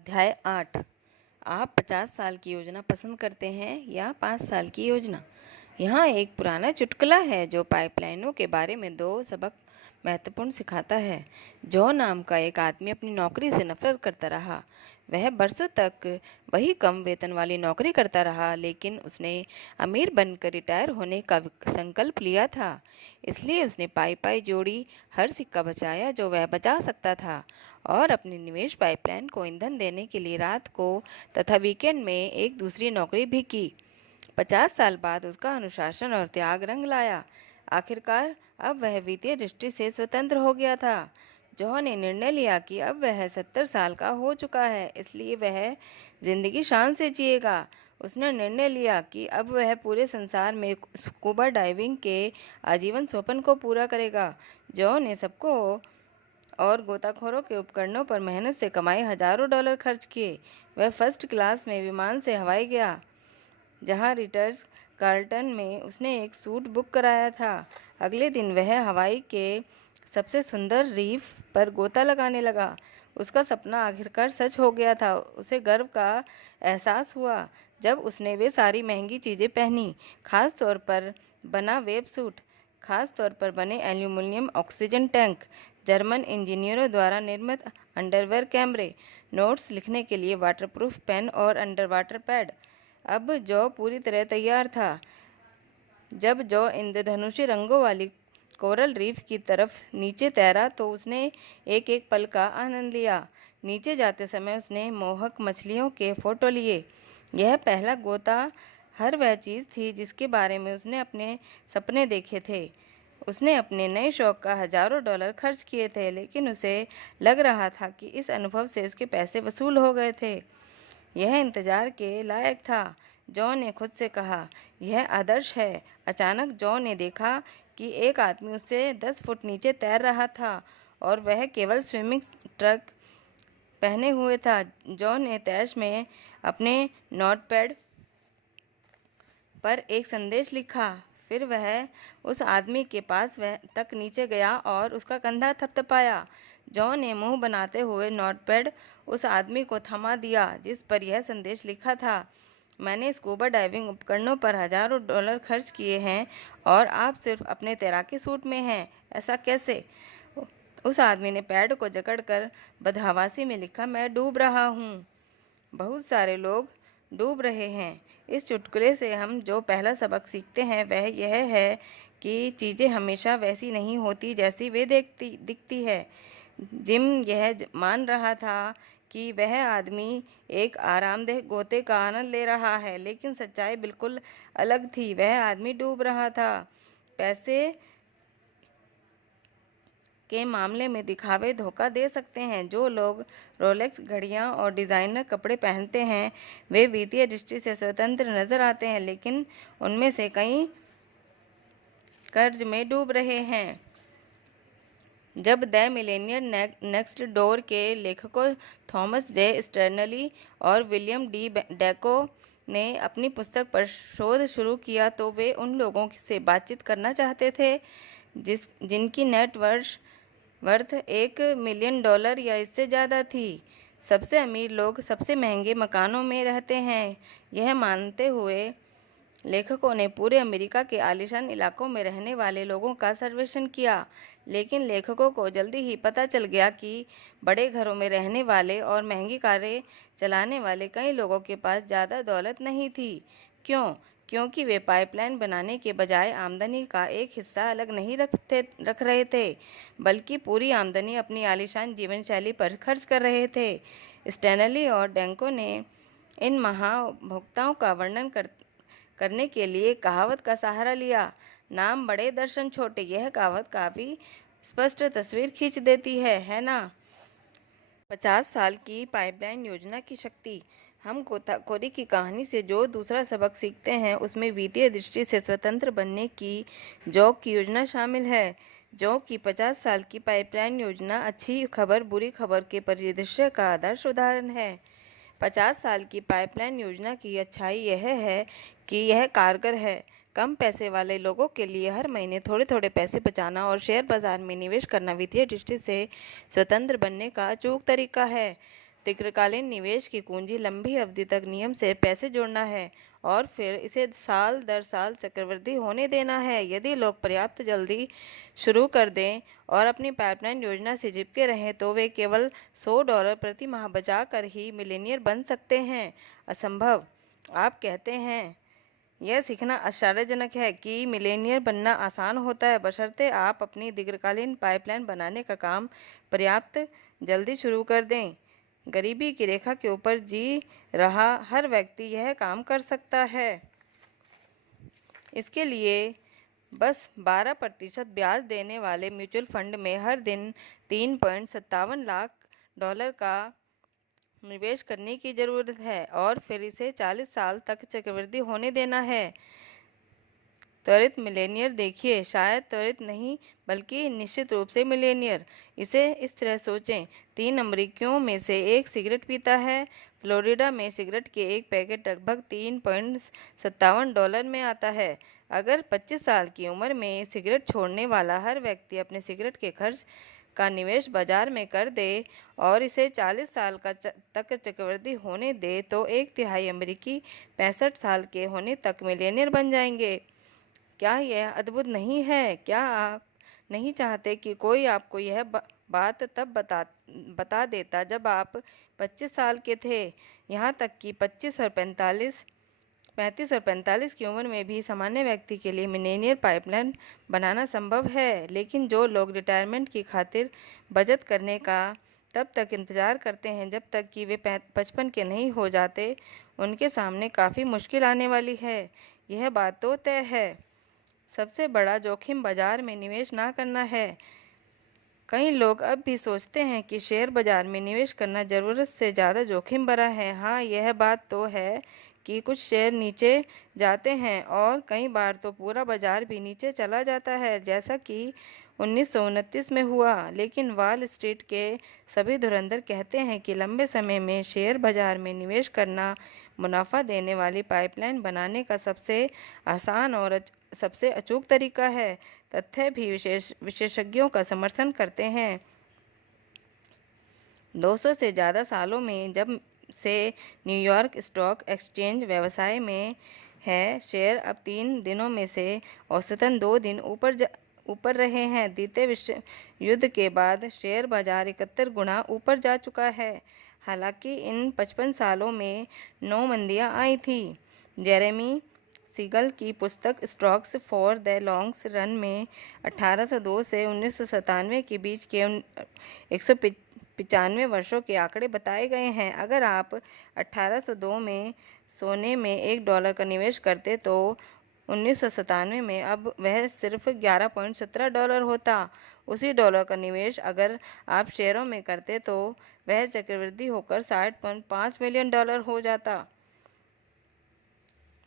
अध्याय 8। आप 50 साल की योजना पसंद करते हैं या 5 साल की योजना? यहाँ एक पुराना चुटकुला है जो पाइपलाइनों के बारे में दो सबक महत्वपूर्ण सिखाता है। जो नाम का एक आदमी अपनी नौकरी से नफरत करता रहा। वह बरसों तक वही कम वेतन वाली नौकरी करता रहा, लेकिन उसने अमीर बनकर रिटायर होने का संकल्प लिया था। इसलिए उसने पाई पाई जोड़ी, हर सिक्का बचाया जो वह बचा सकता था, और अपनी निवेश पाइपलाइन को ईंधन देने के लिए रात को तथा वीकेंड में एक दूसरी नौकरी भी की। 50 साल बाद उसका अनुशासन और त्याग रंग लाया। आखिरकार अब वह वित्तीय दृष्टि से स्वतंत्र हो गया था। जॉन ने निर्णय लिया कि अब वह 70 साल का हो चुका है, इसलिए वह जिंदगी शान से जिएगा। उसने निर्णय लिया कि अब वह पूरे संसार में स्कूबा डाइविंग के आजीवन स्वप्न को पूरा करेगा। जॉन ने सबको और गोताखोरों के उपकरणों पर मेहनत से कमाए हजारों डॉलर खर्च किए। वह फर्स्ट क्लास में विमान से हवाई गया, जहां रिटर्स कार्लटन में उसने एक सूट बुक कराया था। अगले दिन वह हवाई के सबसे सुंदर रीफ पर गोता लगाने लगा। उसका सपना आखिरकार सच हो गया था। उसे गर्व का एहसास हुआ जब उसने वे सारी महंगी चीज़ें पहनी, खास तौर पर बना वेब सूट, खास तौर पर बने एल्यूमिनियम ऑक्सीजन टैंक, जर्मन इंजीनियरों द्वारा निर्मित अंडरवेयर कैमरे, नोट्स लिखने के लिए वाटरप्रूफ पेन और अंडर वाटर पैड। अब जो पूरी तरह तैयार था। जब जो इंद्रधनुषी रंगों वाली कोरल रीफ की तरफ नीचे तैरा तो उसने एक एक पल का आनंद लिया। नीचे जाते समय उसने मोहक मछलियों के फोटो लिए। यह पहला गोता हर वह चीज़ थी जिसके बारे में उसने अपने सपने देखे थे। उसने अपने नए शौक का हजारों डॉलर खर्च किए थे, लेकिन उसे लग रहा था कि इस अनुभव से उसके पैसे वसूल हो गए थे। यह इंतजार के लायक था, जॉन ने खुद से कहा। यह आदर्श है। अचानक जॉन ने देखा कि एक आदमी उससे 10 फुट नीचे तैर रहा था और वह केवल स्विमिंग ट्रक पहने हुए था। जॉन ने तैश में अपने नोटपैड पर एक संदेश लिखा। फिर वह उस आदमी के पास वह तक नीचे गया और उसका कंधा थपथपाया। जॉन ने मुंह बनाते हुए नोटपैड उस आदमी को थमा दिया जिस पर यह संदेश लिखा था। मैंने स्कूबा डाइविंग उपकरणों पर हजारों डॉलर खर्च किए हैं और आप सिर्फ अपने तैराकी सूट में हैं। ऐसा कैसे? उस आदमी ने पैड को जकड़कर बदहवासी में लिखा, मैं डूब रहा हूँ। बहुत सारे लोग डूब रहे हैं। इस चुटकुले से हम जो पहला सबक सीखते हैं वह यह है कि चीज़ें हमेशा वैसी नहीं होती जैसी वे दिखती है। जिम यह मान रहा था कि वह आदमी एक आरामदेह गोते का आनंद ले रहा है, लेकिन सच्चाई बिल्कुल अलग थी। वह आदमी डूब रहा था। पैसे के मामले में दिखावे धोखा दे सकते हैं। जो लोग रोलेक्स घड़ियां और डिज़ाइनर कपड़े पहनते हैं वे वित्तीय दृष्टि से स्वतंत्र नजर आते हैं, लेकिन उनमें से कई कर्ज में डूब रहे हैं। जब द मिलेनियर नेक्स्ट डोर के लेखकों थॉमस जे स्टर्नली और विलियम डी डेको ने अपनी पुस्तक पर शोध शुरू किया तो वे उन लोगों से बातचीत करना चाहते थे जिनकी नेट वर्थ $1 मिलियन या इससे ज़्यादा थी। सबसे अमीर लोग सबसे महंगे मकानों में रहते हैं। यह मानते हुए लेखकों ने पूरे अमेरिका के आलीशान इलाकों में रहने वाले लोगों का सर्वेक्षण किया, लेकिन लेखकों को जल्दी ही पता चल गया कि बड़े घरों में रहने वाले और महंगी कारें चलाने वाले कई लोगों के पास ज़्यादा दौलत नहीं थी। क्यों? क्योंकि वे पाइपलाइन बनाने के बजाय आमदनी का एक हिस्सा अलग नहीं रख रहे थे, बल्कि पूरी आमदनी अपनी आलीशान जीवन शैली पर खर्च कर रहे थे। स्टैनली और डेंको ने इन महाभोक्ताओं का वर्णन करने के लिए कहावत का सहारा लिया, नाम बड़े दर्शन छोटे। यह कहावत काफ़ी स्पष्ट तस्वीर खींच देती है ना? 50 साल की पाइपलाइन योजना की शक्ति। हम गोताखोरी की कहानी से जो दूसरा सबक सीखते हैं उसमें वित्तीय दृष्टि से स्वतंत्र बनने की जॉक की योजना शामिल है। जॉक की 50 साल की पाइपलाइन योजना अच्छी खबर बुरी खबर के परिदृश्य का आदर्श उदाहरण है। 50 साल की पाइपलाइन योजना की अच्छाई यह है कि यह कारगर है। कम पैसे वाले लोगों के लिए हर महीने थोड़े थोड़े पैसे बचाना और शेयर बाजार में निवेश करना वित्तीय दृष्टि से स्वतंत्र बनने का अचूक तरीका है। दीर्घकालीन निवेश की कुंजी लंबी अवधि तक नियम से पैसे जोड़ना है और फिर इसे साल दर साल चक्रवृद्धि होने देना है। यदि लोग पर्याप्त जल्दी शुरू कर दें और अपनी पाइपलाइन योजना से चिपके रहें तो वे केवल $100 प्रति माह बचा कर ही मिलेनियर बन सकते हैं। असंभव, आप कहते हैं। यह सीखना आश्चर्यजनक है कि मिलेनियर बनना आसान होता है, बशर्ते आप अपनी दीर्घकालीन पाइपलाइन बनाने का काम पर्याप्त जल्दी शुरू कर दें। गरीबी की रेखा के ऊपर जी रहा हर व्यक्ति यह काम कर सकता है। इसके लिए बस 12% ब्याज देने वाले म्यूचुअल फंड में हर दिन $3.57 लाख का निवेश करने की ज़रूरत है और फिर इसे 40 साल तक चक्रवृद्धि होने देना है। त्वरित मिलेनियर देखिए, शायद त्वरित नहीं बल्कि निश्चित रूप से मिलेनियर। इसे इस तरह सोचें, 3 अमेरिकियों में से एक सिगरेट पीता है। फ्लोरिडा में सिगरेट के एक पैकेट लगभग $3.57 में आता है। अगर 25 साल की उम्र में सिगरेट छोड़ने वाला हर व्यक्ति अपने सिगरेट के खर्च का निवेश बाजार में कर दे और इसे 40 साल तक चक्रवृद्धि होने दे तो 1/3 अमेरिकी 65 साल के होने तक मिलेनियर बन जाएंगे। क्या यह अद्भुत नहीं है? क्या आप नहीं चाहते कि कोई आपको यह बात तब बता देता जब आप 25 साल के थे? यहाँ तक कि 35 और 45 की उम्र में भी सामान्य व्यक्ति के लिए मिलेनियर पाइपलाइन बनाना संभव है। लेकिन जो लोग रिटायरमेंट की खातिर बचत करने का तब तक इंतज़ार करते हैं जब तक कि वे 55 के नहीं हो जाते, उनके सामने काफ़ी मुश्किल आने वाली है। यह बात तो तय है। सबसे बड़ा जोखिम बाजार में निवेश ना करना है। कई लोग अब भी सोचते हैं कि शेयर बाजार में निवेश करना ज़रूरत से ज़्यादा जोखिम भरा है। हाँ, यह बात तो है कि कुछ शेयर नीचे जाते हैं और कई बार तो पूरा बाजार भी नीचे चला जाता है, जैसा कि 1929 में हुआ। लेकिन वॉल स्ट्रीट के सभी धुरंधर कहते हैं कि लंबे समय में शेयर बाजार में निवेश करना मुनाफा देने वाली पाइपलाइन बनाने का सबसे आसान और सबसे अचूक तरीका है। तथ्य भी विशेषज्ञों का समर्थन करते हैं। 200 से ज़्यादा सालों में जब से न्यूयॉर्क स्टॉक एक्सचेंज व्यवसाय में है, शेयर अब 3 दिनों में से औसतन 2 दिन ऊपर रहे हैं। द्वितीय विश्व युद्ध के बाद शेयर बाजार 71 गुना ऊपर जा चुका है। हालांकि इन 55 सालों में 9 मंदियां आई थी। जेरेमी सीगल की पुस्तक stocks for the long run में 1802 से 1997 के बीच के 195 वर्षों के आंकड़े बताए गए हैं। अगर आप 1802 में सोने में $1 का निवेश करते तो 1997 में अब वह सिर्फ $11.17 होता। उसी डॉलर का निवेश अगर आप शेयरों में करते तो वह चक्रवृद्धि होकर $60.5 मिलियन हो जाता।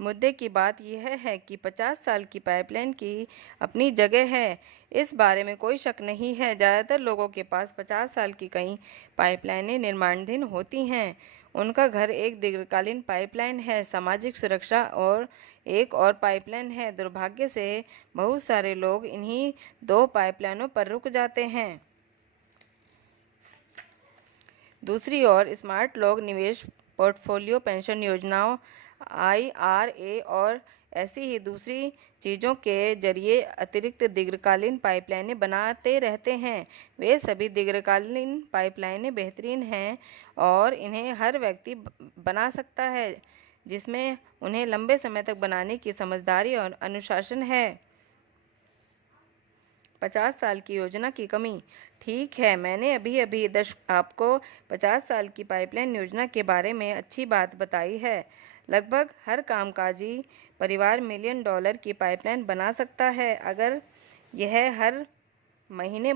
मुद्दे की बात यह है कि 50 साल की पाइपलाइन की अपनी जगह है, इस बारे में कोई शक नहीं है। ज़्यादातर लोगों के पास 50 साल की कई पाइपलाइनें निर्माणाधीन होती हैं। उनका घर एक दीर्घकालीन पाइपलाइन है, सामाजिक सुरक्षा और एक और पाइपलाइन है। दुर्भाग्य से बहुत सारे लोग इन्हीं 2 पाइपलाइनों पर रुक जाते हैं। दूसरी ओर स्मार्ट लोग निवेश पोर्टफोलियो, पेंशन योजनाओं, IRA और ऐसी ही दूसरी चीज़ों के जरिए अतिरिक्त दीर्घकालीन पाइपलाइनें बनाते रहते हैं। वे सभी दीर्घकालीन पाइपलाइनें बेहतरीन हैं और इन्हें हर व्यक्ति बना सकता है जिसमें उन्हें लंबे समय तक बनाने की समझदारी और अनुशासन है। 50 साल की योजना की कमी। ठीक है, मैंने अभी आपको 50 साल की पाइपलाइन योजना के बारे में अच्छी बात बताई है। लगभग हर कामकाजी परिवार $1 मिलियन की पाइपलाइन बना सकता है अगर यह हर महीने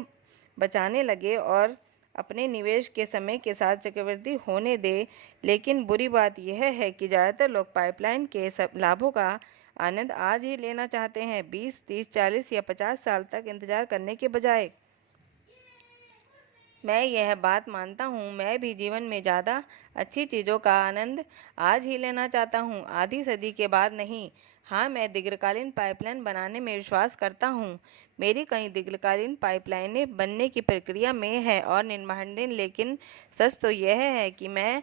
बचाने लगे और अपने निवेश के समय के साथ चक्रवृद्धि होने दे। लेकिन बुरी बात यह है कि ज़्यादातर लोग पाइपलाइन के सब लाभों का आनंद आज ही लेना चाहते हैं, 20, 30, 40 या 50 साल तक इंतजार करने के बजाय। मैं यह बात मानता हूँ। मैं भी जीवन में ज़्यादा अच्छी चीज़ों का आनंद आज ही लेना चाहता हूँ, आधी सदी के बाद नहीं। हाँ, मैं दीर्घकालीन पाइपलाइन बनाने में विश्वास करता हूँ। मेरी कई दीर्घकालीन पाइपलाइनें बनने की प्रक्रिया में है और निर्माणाधीन, लेकिन सच तो यह है कि मैं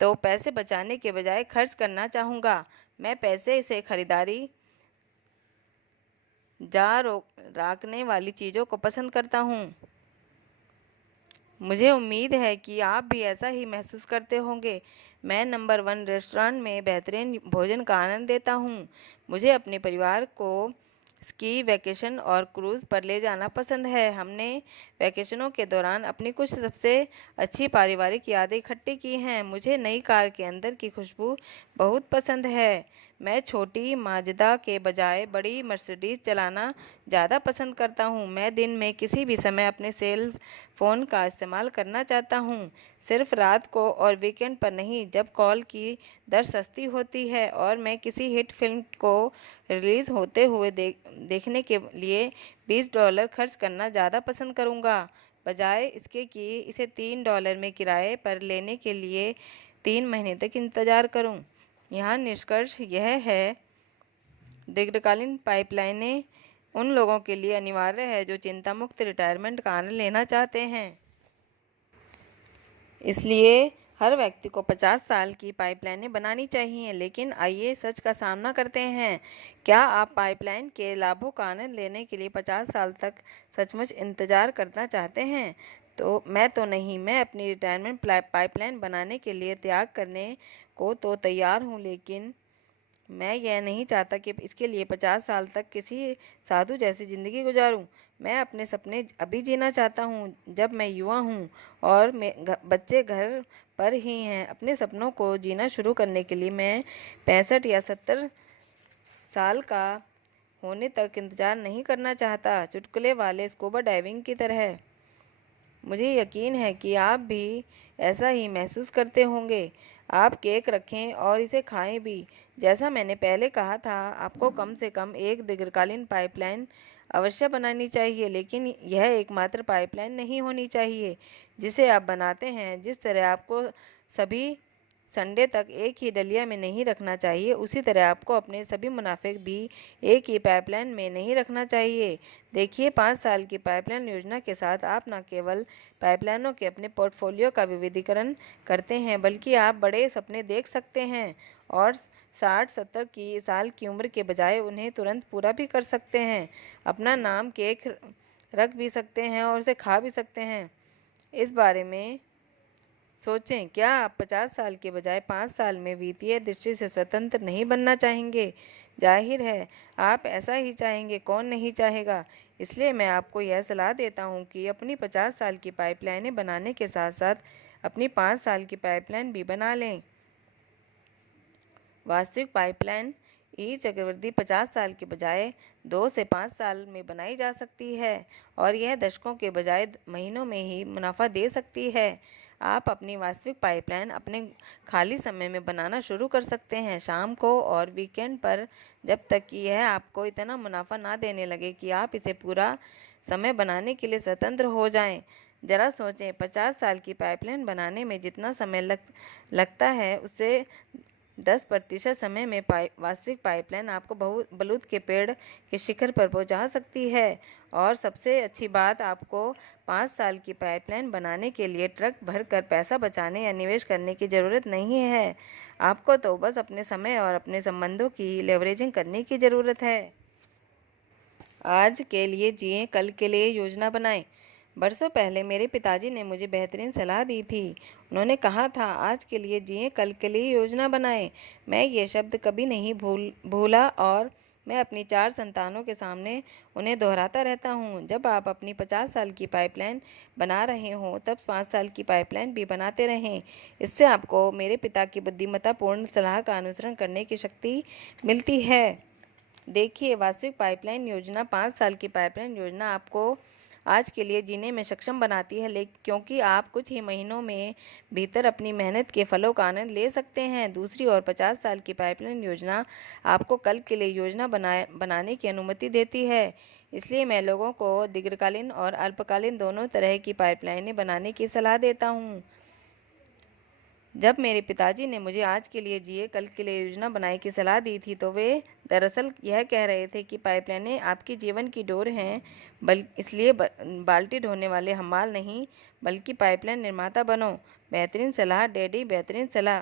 तो पैसे बचाने के बजाय खर्च करना चाहूँगा। मैं पैसे से खरीदारी राखने वाली चीज़ों को पसंद करता हूँ। मुझे उम्मीद है कि आप भी ऐसा ही महसूस करते होंगे। मैं नंबर 1 रेस्टोरेंट में बेहतरीन भोजन का आनंद लेता हूँ। मुझे अपने परिवार को स्की, वैकेशन और क्रूज़ पर ले जाना पसंद है। हमने वैकेशनों के दौरान अपनी कुछ सबसे अच्छी पारिवारिक यादें इकट्ठी की हैं। मुझे नई कार के अंदर की खुशबू बहुत पसंद है। मैं छोटी माज़दा के बजाय बड़ी मर्सिडीज़ चलाना ज़्यादा पसंद करता हूँ। मैं दिन में किसी भी समय अपने सेल फ़ोन का इस्तेमाल करना चाहता हूँ, सिर्फ रात को और वीकेंड पर नहीं, जब कॉल की दर सस्ती होती है और मैं किसी हिट फिल्म को रिलीज़ होते हुए देखने के लिए $20 खर्च करना ज़्यादा पसंद करूँगा, बजाय इसके कि इसे $3 में किराए पर लेने के लिए 3 महीने तक इंतज़ार करूँ। यहाँ निष्कर्ष यह है, दीर्घकालीन पाइपलाइनें उन लोगों के लिए अनिवार्य है जो चिंता मुक्त रिटायरमेंट का आनंद लेना चाहते हैं। इसलिए हर व्यक्ति को 50 साल की पाइपलाइनें बनानी चाहिए। लेकिन आइए सच का सामना करते हैं। क्या आप पाइपलाइन के लाभों का आनंद लेने के लिए 50 साल तक सचमुच इंतज़ार करना चाहते हैं? तो मैं तो नहीं। मैं अपनी रिटायरमेंट पाइपलाइन बनाने के लिए त्याग करने को तो तैयार हूँ, लेकिन मैं यह नहीं चाहता कि इसके लिए 50 साल तक किसी साधु जैसी ज़िंदगी गुजारूं। मैं अपने सपने अभी जीना चाहता हूं, जब मैं युवा हूं और बच्चे घर पर ही हैं। अपने सपनों को जीना शुरू करने के लिए मैं 65 या 70 साल का होने तक इंतज़ार नहीं करना चाहता, चुटकुले वाले स्कूबा डाइविंग की तरह। मुझे यकीन है कि आप भी ऐसा ही महसूस करते होंगे। आप केक रखें और इसे खाएं भी। जैसा मैंने पहले कहा था, आपको कम से कम एक दीर्घकालीन पाइपलाइन अवश्य बनानी चाहिए, लेकिन यह एकमात्र पाइपलाइन नहीं होनी चाहिए जिसे आप बनाते हैं। जिस तरह आपको सभी संडे तक एक ही डलिया में नहीं रखना चाहिए, उसी तरह आपको अपने सभी मुनाफे भी एक ही पाइपलाइन में नहीं रखना चाहिए। देखिए, 5 साल की पाइपलाइन योजना के साथ आप न केवल पाइपलाइनों के अपने पोर्टफोलियो का विविधीकरण करते हैं, बल्कि आप बड़े सपने देख सकते हैं और 60-70 साल की उम्र के बजाय उन्हें तुरंत पूरा भी कर सकते हैं। अपना नाम केक रख भी सकते हैं और उसे खा भी सकते हैं। इस बारे में सोचें, क्या आप 50 साल के बजाय 5 साल में वित्तीय दृष्टि से स्वतंत्र नहीं बनना चाहेंगे? जाहिर है, आप ऐसा ही चाहेंगे, कौन नहीं चाहेगा? इसलिए मैं आपको यह सलाह देता हूँ कि अपनी 50 साल की पाइपलाइनें बनाने के साथ-साथ अपनी 5 साल की पाइपलाइन भी बना लें। वास्तविक पाइपलाइन ई चक्रवृद्धि 50 साल के बजाय 2 से 5 साल में बनाई जा सकती है और यह दशकों के बजाय महीनों में ही मुनाफा दे सकती है। आप अपनी वास्तविक पाइपलाइन अपने खाली समय में बनाना शुरू कर सकते हैं, शाम को और वीकेंड पर, जब तक कि यह आपको इतना मुनाफा ना देने लगे कि आप इसे पूरा समय बनाने के लिए स्वतंत्र हो जाएं। ज़रा सोचें, 50 साल की पाइपलाइन बनाने में जितना समय लगता है, उससे 10% समय में वास्तविक पाइपलाइन आपको बलूत के पेड़ के शिखर पर पहुंचा सकती है। और सबसे अच्छी बात, आपको 5 साल की पाइपलाइन बनाने के लिए ट्रक भरकर पैसा बचाने या निवेश करने की ज़रूरत नहीं है। आपको तो बस अपने समय और अपने संबंधों की लेवरेजिंग करने की ज़रूरत है। आज के लिए जिएं, कल के लिए योजना बनाएं। बरसों पहले मेरे पिताजी ने मुझे बेहतरीन सलाह दी थी। उन्होंने कहा था, आज के लिए जिएं, कल के लिए योजना बनाएं। मैं ये शब्द कभी नहीं भूला और मैं अपनी 4 संतानों के सामने उन्हें दोहराता रहता हूँ। जब आप अपनी 50 साल की पाइपलाइन बना रहे हों, तब 5 साल की पाइपलाइन भी बनाते रहें। इससे आपको मेरे पिता की बुद्धिमत्तापूर्ण सलाह का अनुसरण करने की शक्ति मिलती है। देखिए, वास्तविक पाइपलाइन योजना, 5 साल की पाइपलाइन योजना आपको आज के लिए जीने में सक्षम बनाती है, लेकिन क्योंकि आप कुछ ही महीनों में भीतर अपनी मेहनत के फलों का आनंद ले सकते हैं। दूसरी ओर 50 साल की पाइपलाइन योजना आपको कल के लिए योजना बनाने की अनुमति देती है। इसलिए मैं लोगों को दीर्घकालीन और अल्पकालीन दोनों तरह की पाइपलाइनें बनाने की सलाह देता हूँ। जब मेरे पिताजी ने मुझे आज के लिए जिए कल के लिए योजना बनाने की सलाह दी थी, तो वे दरअसल यह कह रहे थे कि पाइपलाइनें आपके जीवन की डोर हैं, इसलिए बाल्टी ढोने वाले हमाल नहीं, बल्कि पाइपलाइन निर्माता बनो। बेहतरीन सलाह डैडी, बेहतरीन सलाह।